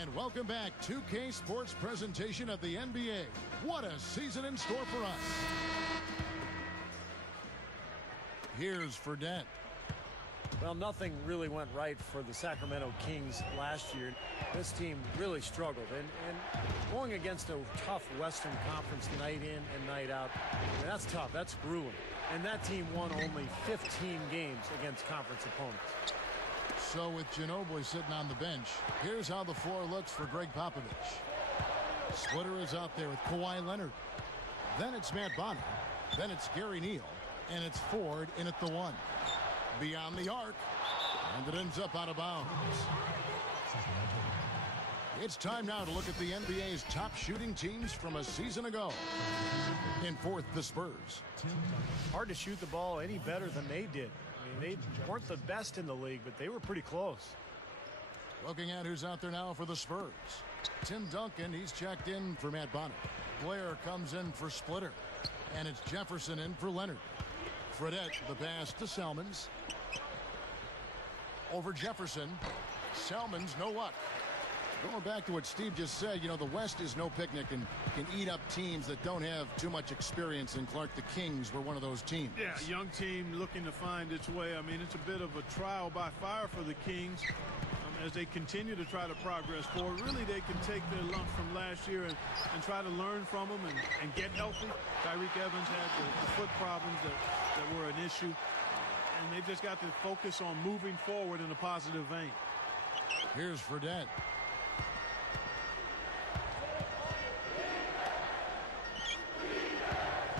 And welcome back to Kings Sports presentation of the NBA. What a season in store for us. Here's Fredette. Well, nothing really went right for the Sacramento Kings last year. This team really struggled. And going against a tough Western Conference night in and night out, that's tough. That's grueling. And that team won only 15 games against conference opponents. So with Ginobili sitting on the bench, here's how the floor looks for Greg Popovich. Splitter is out there with Kawhi Leonard. Then it's Matt Bonner. Then it's Gary Neal. And it's Ford in at the 1. Beyond the arc. And it ends up out of bounds. It's time now to look at the NBA's top shooting teams from a season ago. In fourth, the Spurs. Hard to shoot the ball any better than they did. I mean, they weren't the best in the league, but they were pretty close. Looking at who's out there now for the Spurs. Tim Duncan, he's checked in for Matt Bonner. Blair comes in for Splitter. And it's Jefferson in for Leonard. Fredette, the pass to Salmons. Over Jefferson. Salmons, no luck. Going back to what Steve just said, you know, the West is no picnic and can eat up teams that don't have too much experience. And Clark, the Kings were one of those teams. Yeah, young team looking to find its way. I mean, it's a bit of a trial by fire for the Kings as they continue to try to progress forward. Really, they can take their lumps from last year and try to learn from them and get healthy. Tyreke Evans had the foot problems that were an issue. And they've just got to focus on moving forward in a positive vein. Here's Fredette.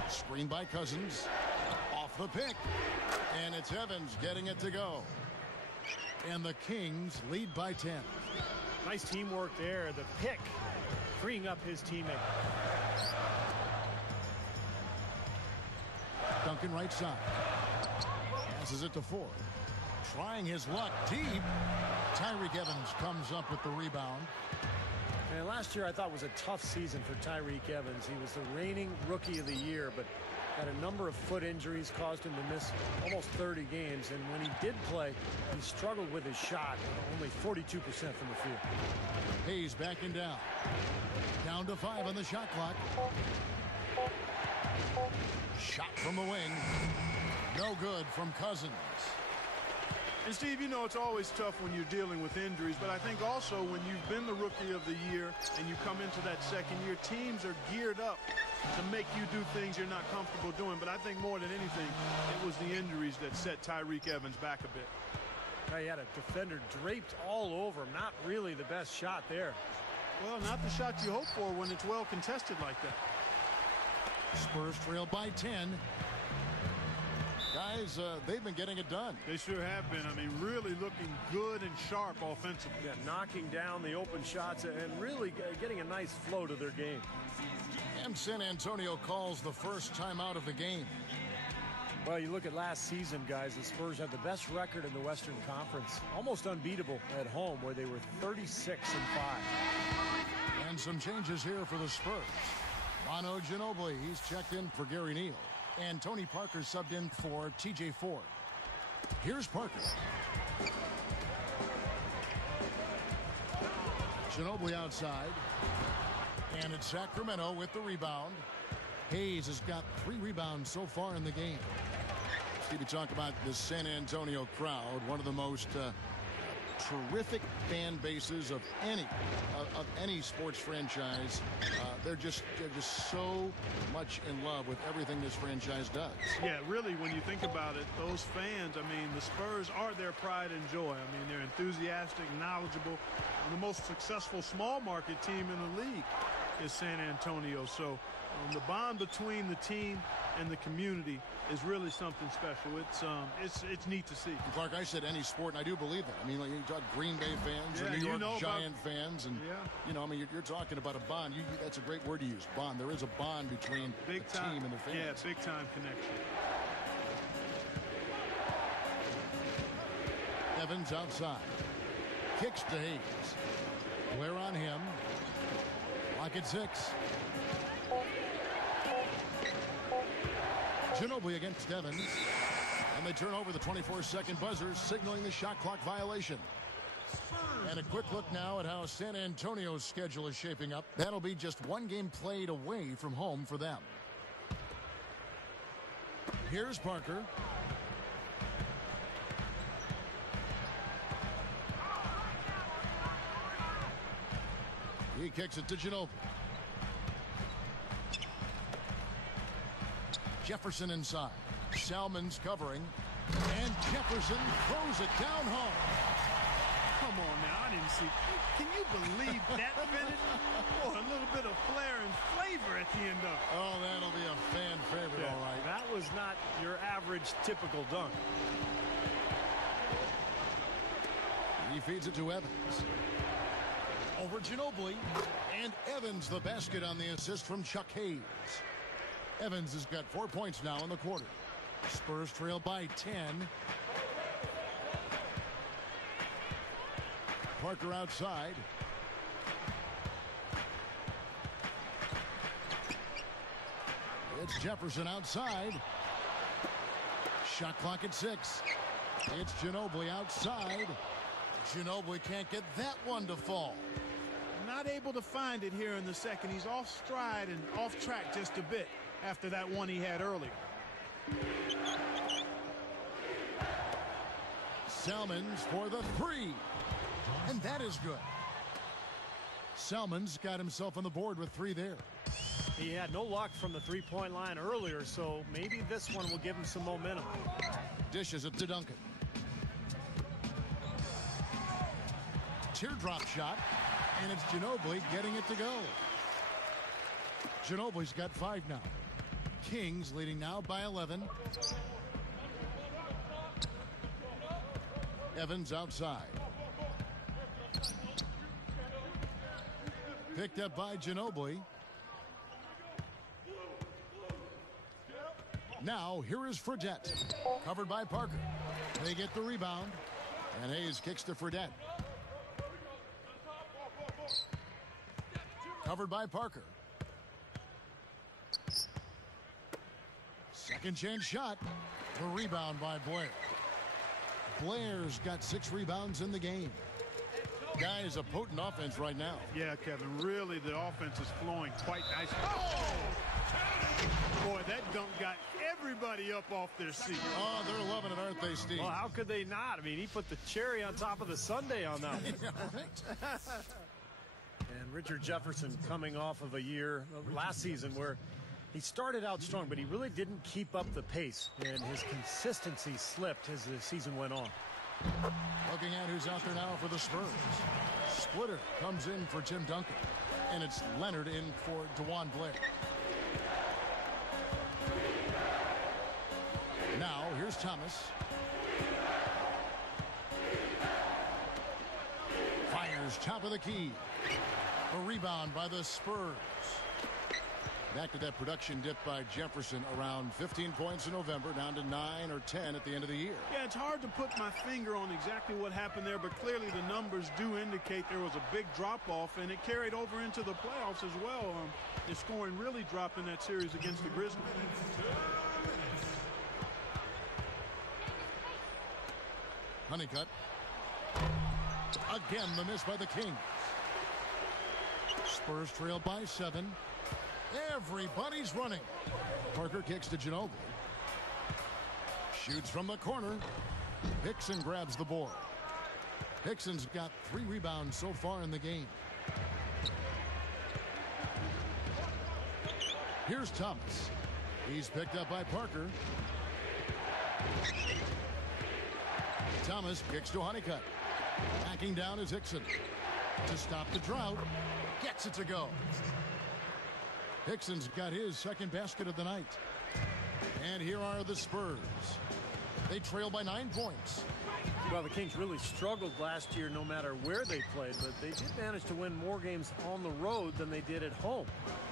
Screen by Cousins. Off the pick. And it's Evans getting it to go. And the Kings lead by 10. Nice teamwork there. The pick freeing up his teammate. Duncan right side. Passes it to Ford. Trying his luck deep. Tyreke Evans comes up with the rebound. And last year I thought was a tough season for Tyreke Evans. He was the reigning rookie of the year, but had a number of foot injuries, caused him to miss almost 30 games. And when he did play, he struggled with his shot, only 42% from the field. Hayes backing down. Down to 5 on the shot clock. Shot from the wing. No good from Cousins. And Steve, you know it's always tough when you're dealing with injuries, but I think also when you've been the rookie of the year and you come into that second year, teams are geared up to make you do things you're not comfortable doing. But I think more than anything, it was the injuries that set Tyreke Evans back a bit. He had a defender draped all over him. Not really the best shot there. Well, not the shot you hope for when it's well contested like that. Spurs trail by 10. Guys, they've been getting it done. They sure have been. I mean, really looking good and sharp offensively. Yeah, knocking down the open shots and really getting a nice flow to their game. And San Antonio calls the first timeout of the game. Well, you look at last season, guys, the Spurs had the best record in the Western Conference. Almost unbeatable at home, where they were 36-5. And some changes here for the Spurs. Manu Ginobili, he's checked in for Gary Neal. And Tony Parker subbed in for TJ Ford. Here's Parker. Ginobili outside. And it's Sacramento with the rebound. Hayes has got 3 rebounds so far in the game. Stevie, talk about the San Antonio crowd, one of the most terrific fan bases of any sports franchise. They're just so much in love with everything this franchise does. Yeah, really, when you think about it, those fans, I mean, the Spurs are their pride and joy. I mean, they're enthusiastic, knowledgeable, and the most successful small market team in the league is San Antonio. So the bond between the team and the community is really something special. It's neat to see. Clark, I said any sport, and I do believe that. I mean, like, you talk Green Bay fans or New York Giant fans, and you know, I mean, you're talking about a bond. That's a great word to use, bond. There is a bond between the team and the fans. Yeah, big time connection. Evans outside, kicks to Hayes. Blair on him. Lock at 6. Ginobili against Evans. And they turn over the 24-second buzzer, signaling the shot clock violation. And a quick look now at how San Antonio's schedule is shaping up. That'll be just one game played away from home for them. Here's Parker. He kicks it to Ginobili. Jefferson inside. Salmon's covering. And Jefferson throws it down home. Come on now, I didn't see. Can you believe that finish? Boy, a little bit of flair and flavor at the end of it. Oh, that'll be a fan favorite, all right. That was not your average typical dunk. He feeds it to Evans. Over Ginobili. And Evans the basket on the assist from Chuck Hayes. Evans has got 4 points now in the quarter. Spurs trail by 10. Parker outside. It's Jefferson outside. Shot clock at 6. It's Ginobili outside. Ginobili can't get that one to fall. Not able to find it here in the second. He's off stride and off track just a bit after that one he had earlier. Salmons for the 3. And that is good. Salmon's got himself on the board with 3 there. He had no luck from the three-point line earlier, so maybe this one will give him some momentum. Dishes it to Duncan. Teardrop shot, and it's Ginobili getting it to go. Ginobili's got 5 now. Kings leading now by 11. Evans outside. Picked up by Ginobili. Now here is Fredette. Covered by Parker. They get the rebound. And Hayes kicks to Fredette. Covered by Parker. Second chance shot. The rebound by Blair. Blair's got 6 rebounds in the game. Guy is a potent offense right now. Yeah, Kevin, really the offense is flowing quite nicely. Oh! Boy, that dunk got everybody up off their seat. Oh, they're loving it, aren't they, Steve? Well, how could they not? I mean, he put the cherry on top of the sundae on that one. Yeah, right. And Richard Jefferson coming off of a year last season where he started out strong, but he really didn't keep up the pace, and his consistency slipped as the season went on. Looking at who's out there now for the Spurs. Splitter comes in for Tim Duncan, and it's Leonard in for DeJuan Blair. Now, here's Thomas. Fires top of the key. A rebound by the Spurs. Back to that production dip by Jefferson, around 15 points in November, down to 9 or 10 at the end of the year. Yeah, it's hard to put my finger on exactly what happened there, but clearly the numbers do indicate there was a big drop-off, and it carried over into the playoffs as well. The scoring really dropped in that series against the Grizzlies. Honeycutt. Again, the miss by the Kings. Spurs trail by 7. Everybody's running. Parker kicks to Ginobili. Shoots from the corner. Hickson grabs the board. Hickson's got 3 rebounds so far in the game. Here's Thomas. He's picked up by Parker. Thomas kicks to Honeycutt. Backing down is Hickson. To stop the drought. Gets it to go. Hickson's got his second basket of the night. And here are the Spurs. They trail by 9 points. Well, the Kings really struggled last year no matter where they played, but they did manage to win more games on the road than they did at home.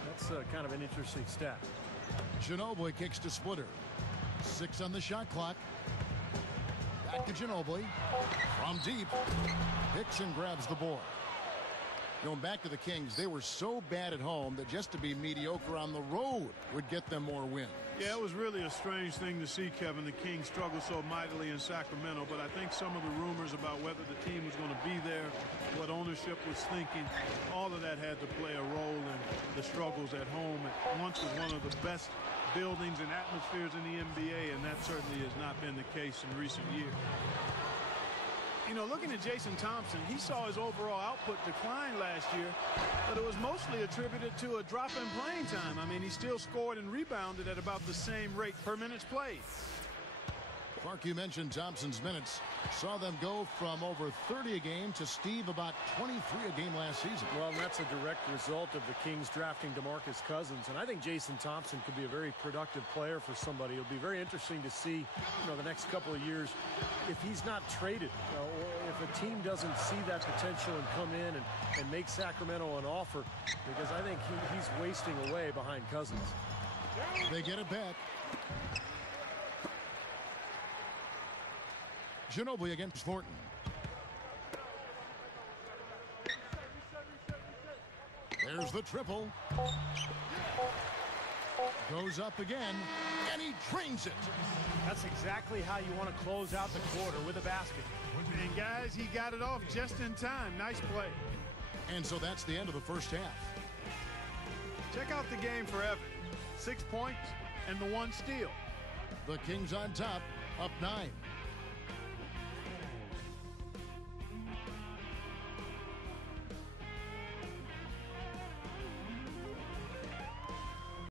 That's kind of an interesting stat. Ginobili kicks to Splitter. 6 on the shot clock. Back to Ginobili. From deep, Hickson grabs the board. Going back to the Kings, they were so bad at home that just to be mediocre on the road would get them more wins. Yeah, it was really a strange thing to see, Kevin. The Kings struggled so mightily in Sacramento, but I think some of the rumors about whether the team was going to be there, what ownership was thinking, all of that had to play a role in the struggles at home. It once was one of the best buildings and atmospheres in the NBA, and that certainly has not been the case in recent years. You know, looking at Jason Thompson, he saw his overall output decline last year, but it was mostly attributed to a drop in playing time. I mean, he still scored and rebounded at about the same rate per minutes played. Clark, you mentioned Thompson's minutes. Saw them go from over 30 a game to Steve about 23 a game last season. Well, and that's a direct result of the Kings drafting DeMarcus Cousins, and I think Jason Thompson could be a very productive player for somebody. It'll be very interesting to see, the next couple of years if he's not traded, or if a team doesn't see that potential and come in and make Sacramento an offer, because I think he's wasting away behind Cousins. They get it back. Ginobili against Thornton. There's the triple. Goes up again, and he drains it. That's exactly how you want to close out the quarter, with a basket. And guys, he got it off just in time. Nice play. And so that's the end of the first half. Check out the game for Evan. 6 points and the 1 steal. The Kings on top, up 9.